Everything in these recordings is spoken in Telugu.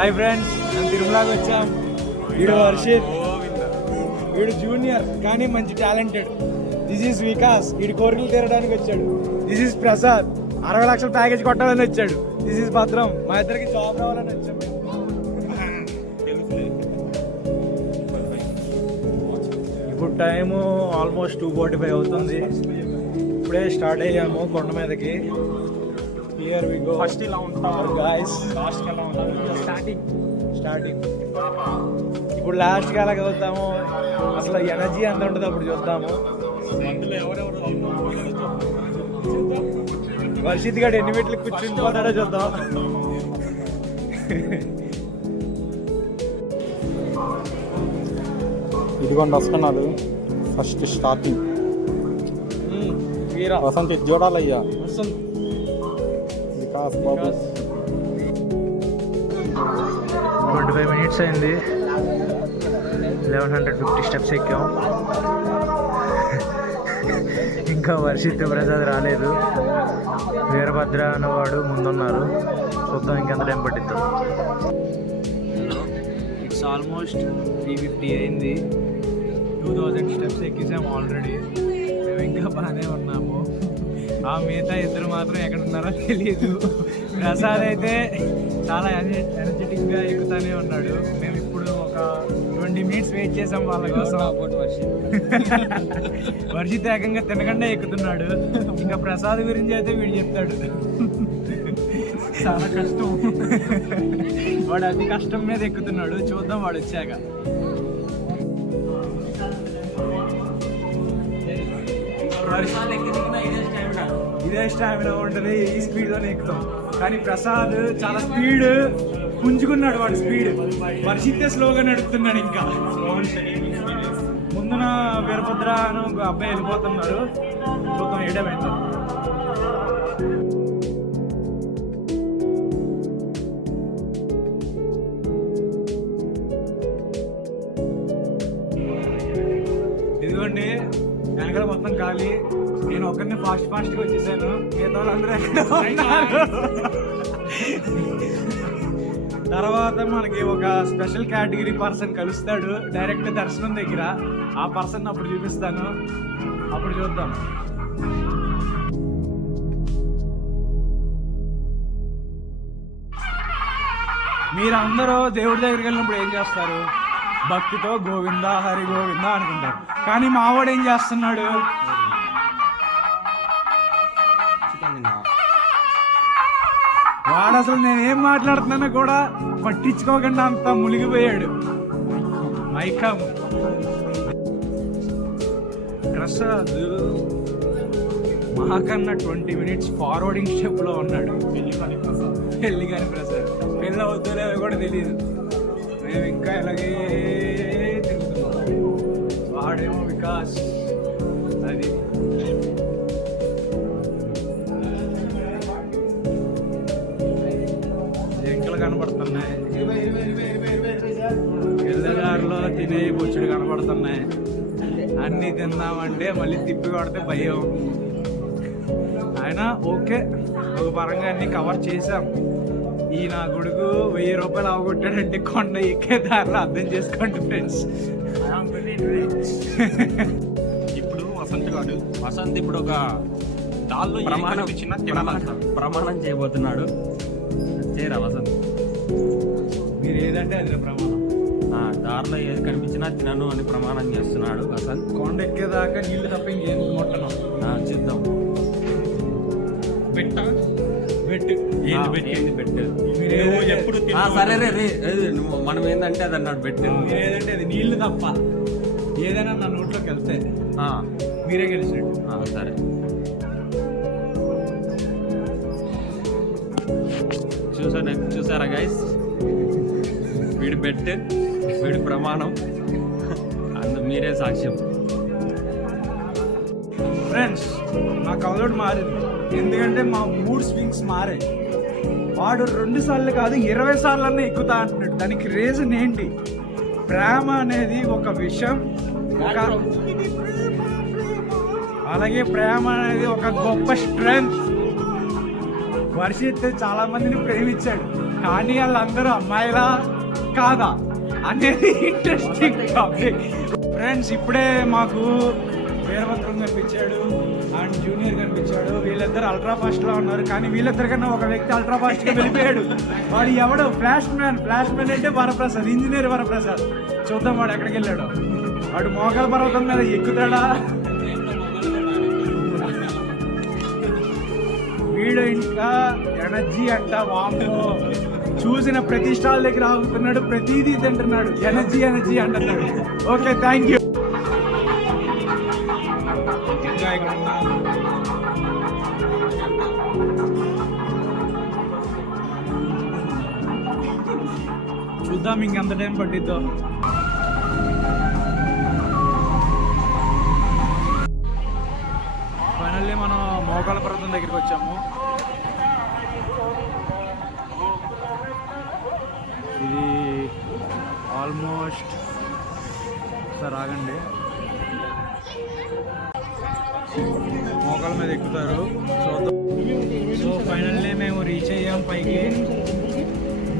హాయ్ ఫ్రెండ్స్, మేము తిరుమలకి వచ్చాం. వీడు వర్షిత్, వీడు జూనియర్ కానీ మంచి టాలెంటెడ్. దిస్ ఈజ్ వికాస్, వీడి కోరికలు తీరడానికి వచ్చాడు. దిస్ ఈజ్ ప్రసాద్, 60 లక్షల ప్యాకేజ్ కొట్టాలని వచ్చాడు. దిస్ ఈజ్ భద్రం, మా ఇద్దరికి జాబ్ రావాలని వచ్చాం. ఇప్పుడు టైము ఆల్మోస్ట్ 2:45 అవుతుంది. ఇప్పుడే స్టార్ట్ అయ్యాము కొండ మీదకి. Here we go. ఫస్ట్ ఇలా ఉంటారు గాయ్స్, లాస్ట్ ఎలా ఉంటారు స్టార్టింగ్ ఇప్పుడు లాస్ట్ కి అలాగే వద్దాము. అసలు ఎనర్జీ ఎంత ఉంటుంది అప్పుడు చూద్దాము. అందులో ఎవరెవరు వర్షిత్ గారు ఎన్ని మెట్లు కూర్చుంటాడో చూద్దాం. ఇదిగోండి వస్తున్నారు. ఫస్ట్ స్టార్టింగ్ వసంత్ ఇది చూడాలయ్యా. వికాస్ బాబు 25 మినిట్స్ అయింది. 1150 స్టెప్స్ ఎక్కాం. ఇంకా వర్షిత్ ప్రసాద్ రాలేదు. వీరభద్ర అనేవాడు ముందున్నారు. చూద్దాం ఇంకెంత టైం పట్టిద్దాం. ఇట్స్ ఆల్మోస్ట్ 3:50 అయింది. 2000 స్టెప్స్ ఎక్కిసాము ఆల్రెడీ. మేము ఇంకా బాగానే ఉన్నాము. ఆ మిగతా ఇద్దరు మాత్రం ఎక్కడ ఉన్నారో తెలియదు. ప్రసాద్ అయితే చాలా ఎనర్జెటిక్గా ఎక్కుతానే ఉన్నాడు. మేము ఇప్పుడు ఒక 20 మినిట్స్ వెయిట్ చేసాం వాళ్ళ కోసం. వర్షిత్ ఏకంగా తినకుండా ఎక్కుతున్నాడు. ఇంకా ప్రసాద్ గురించి అయితే వీడు చెప్తాడు. చాలా కష్టం. వాడు అతి కష్టం మీద ఎక్కుతున్నాడు. చూద్దాం వాడు వచ్చాక. ఇదే స్టామినా ఉంటుంది. ఈ స్పీడ్లోనే ఎక్కుతాం. కానీ ప్రసాద్ చాలా స్పీడ్ పుంజుకున్నాడు. వాడు స్పీడ్. వర్షితే స్లోగా నడుపుతున్నాడు. ఇంకా ముందున వీరభద్ర అని ఒక అబ్బాయి వెళ్ళిపోతున్నారు. చూద్దాం ఏడమైందో. ఇదిగోండి వెనకాల మొత్తం ఖాళీ. నేను ఒక్కరిని ఫాస్ట్గా వచ్చేసాను. మిగతా వాళ్ళందరూ తర్వాత మనకి ఒక స్పెషల్ కేటగిరీ పర్సన్ కలుస్తాడు డైరెక్ట్ దర్శనం దగ్గర. ఆ పర్సన్ అప్పుడు చూపిస్తాను. అప్పుడు చూద్దాం. మీరందరూ దేవుడి దగ్గరికి వెళ్ళినప్పుడు ఏం చేస్తారు? భక్తితో గోవింద హరి గోవింద అనుకుంటారు. కానీ మావాడు ఏం చేస్తున్నాడు? వాడు అసలు నేనేం మాట్లాడుతున్నానో కూడా పట్టించుకోకుండా అంత మునిగిపోయాడు. మైకమ్ ప్రసాద్ మాకన్నా 20 మినిట్స్ ఫార్వర్డింగ్ స్టెప్ లో ఉన్నాడు. పెళ్లి కాని ప్రసాద్. పెళ్ళి అవుతుందో కూడా తెలియదు. మేము ఇంకా ఇలాగే తిరుగుతున్నాం. వాడేమో వికాస్. అది జింకలు కనపడుతున్నాయి. పిల్లగారులో తినే బొచ్చుడు కనపడుతున్నాయి. అన్నీ తిందామంటే మళ్ళీ తిప్పి కొడితే భయం. అయినా ఓకే, ఒక పరంగా అన్ని కవర్ చేసాం. ఈ నా కొడుకు 1000 రూపాయలు అవగొట్టాడంటే కొండ ఎక్కే దారిలో అర్థం చేసుకోండి ఫ్రెండ్స్. ఇప్పుడు వసంత్ ఇప్పుడు ఒక దాల్లో ప్రమాణం చేయబోతున్నాడు. చేయరా వసంత్? మీరు ఏదంటే అది ప్రమాణం. దారిలో ఏది కనిపించినా తినను అని ప్రమాణం చేస్తున్నాడు వసంత్. కొండ ఎక్కేదాకా నీళ్లు తప్ప ఇంకేం ముట్టను. చూద్దాం. పెట్టు సరే మనం ఏంటంటే అది అన్నాడు పెట్టు. మీరు ఏదంటే అది నీళ్లు తప్ప ఏదైనా నా నోట్లోకి వెళ్తే మీరే గెలిచినట్టు. సరే చూసారా గైస్? వీడి బెట్, వీడి ప్రమాణం, మీరే సాక్ష్యం. ఫ్రెండ్స్, నా కవలోడ్ మారింది. ఎందుకంటే మా మూడ్ స్వింగ్స్ మారాయి. వాడు 2 సార్లు కాదు 20 సార్లన్నా ఎక్కుతా అంటున్నాడు. దానికి రీజన్ ఏంటి? ప్రేమ అనేది ఒక విషయం. అలాగే ప్రేమ అనేది ఒక గొప్ప స్ట్రెంగ్త్. వర్షిత్ చాలా మందిని ప్రేమించాడు. కానీ వాళ్ళందరూ అమ్మాయిలా కాదా అనేది ఇంట్రెస్టింగ్ టాపిక్. ఫ్రెండ్స్, ఇప్పుడే మాకు వీరభద్రం కనిపించాడు అండ్ జూనియర్ కనిపించాడు. వీళ్ళిద్దరు అల్ట్రా ఫాస్ట్ లో ఉన్నారు, కానీ వీళ్ళిద్దరికన్నా ఒక వ్యక్తి అల్ట్రా ఫాస్ట్ గా వెళ్ళిపోయాడు. వాడు ఎవడు? ఫ్లాష్ మ్యాన్ అంటే వరప్రసాద్, ఇంజనీర్ వరప్రసాద్. చూద్దాం వాడు ఎక్కడికి వెళ్ళాడు. వాడు మోకాల పర్వతం మీద ఎక్కుతాడా? వీడు ఇంకా ఎనర్జీ అంట, వామ్మో, చూసిన ప్రతి స్టాల్ దగ్గర ఆగుతున్నాడు, ప్రతిదీ తింటున్నాడు, ఎనర్జీ అంటున్నాడు. Okay, thank you. ఇంకా ఇక్కడ ఉన్నాం. చూద్దాం ఇంకెంత టైం పట్టిద్దో. ఫైనల్లీ మనం మోకాల పర్వతం దగ్గరికి వచ్చాము. ఇది ఆల్మోస్ట్ సార్ ఆగండి, మోకాల మీద ఎక్కుతారు. సో ఫైనల్లీ మేము రీచ్ అయ్యాం పైకి.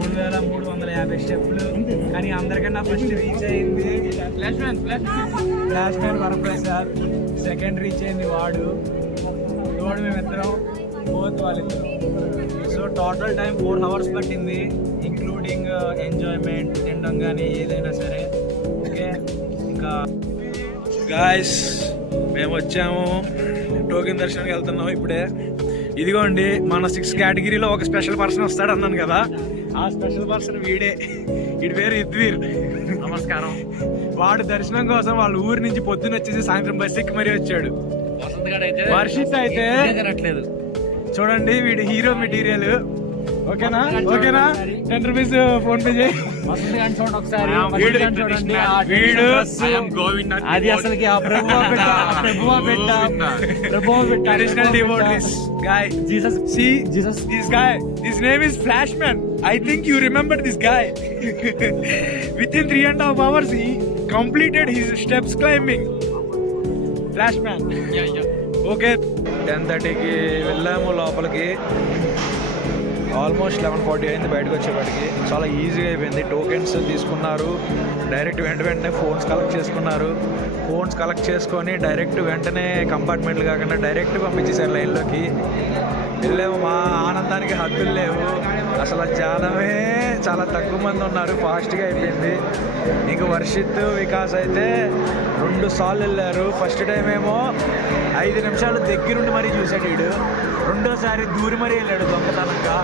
3350 స్టెప్లు. కానీ అందరికన్నా ఫస్ట్ రీచ్ అయింది flash man Varaprasad. Second reach అయింది వాడు మేమిద్దరం, ఫోర్త్ వాళ్ళిద్దరం. సో టోటల్ టైం 4 hours పట్టింది, ఇంక్లూడింగ్ ఎంజాయ్మెంట్, తినడం కానీ ఏదైనా సరే. ఓకే, ఇంకా గాయస్ మేము వచ్చాము, టోకెన్ దర్శనానికి వెళ్తున్నాం ఇప్పుడే. ఇదిగోండి మన 6 కేటగిరీలో ఒక స్పెషల్ పర్సన్ వస్తాడు అన్నాను కదా, ఆ స్పెషల్ పర్సన్ వీడే. వీడి పేరు ఇద్వీర్. నమస్కారం. వాడు దర్శనం కోసం వాళ్ళ ఊరి నుంచి పొద్దున్న వచ్చేసి సాయంత్రం బస్ ఎక్కి మరీ వచ్చాడు. వర్షిత్ అయితే చూడండి, వీడు హీరో మెటీరియల్. ఓకేనా 10 rupees ఫోన్ పే చేయి. వీడు అది అసలుకి traditional devotees guy. Jesus. See this guy. His name is Flashman. I think you remember this guy. Within 3.5 hours he completed his steps climbing. Flashman. Yeah. Okay. 10:30కి వెళ్ళాము లోపలికి. ఆల్మోస్ట్ 11:40 అయింది బయటకు వచ్చేప్పటికి. చాలా ఈజీగా అయిపోయింది. టోకెన్స్ తీసుకున్నారు, డైరెక్ట్ వెంటనే ఫోన్స్ కలెక్ట్ చేసుకున్నారు. ఫోన్స్ కలెక్ట్ చేసుకొని డైరెక్ట్ వెంటనే కంపార్ట్మెంట్లు కాకుండా డైరెక్ట్ పంపించేశారు లైన్లోకి. వెళ్ళాము. మా ఆనందానికి హద్దులు లేవు. అసలు జనమే చాలా తక్కువ మంది ఉన్నారు, ఫాస్ట్గా అయిపోయింది. ఇంక వర్షిత్, వికాస్ అయితే 2 సార్లు వెళ్ళారు. ఫస్ట్ టైం ఏమో 5 నిమిషాలు దగ్గరుండి మరీ చూశాడు వీడు. రెండోసారి దూరి మరీ వెళ్ళాడు దొంగతనంగా.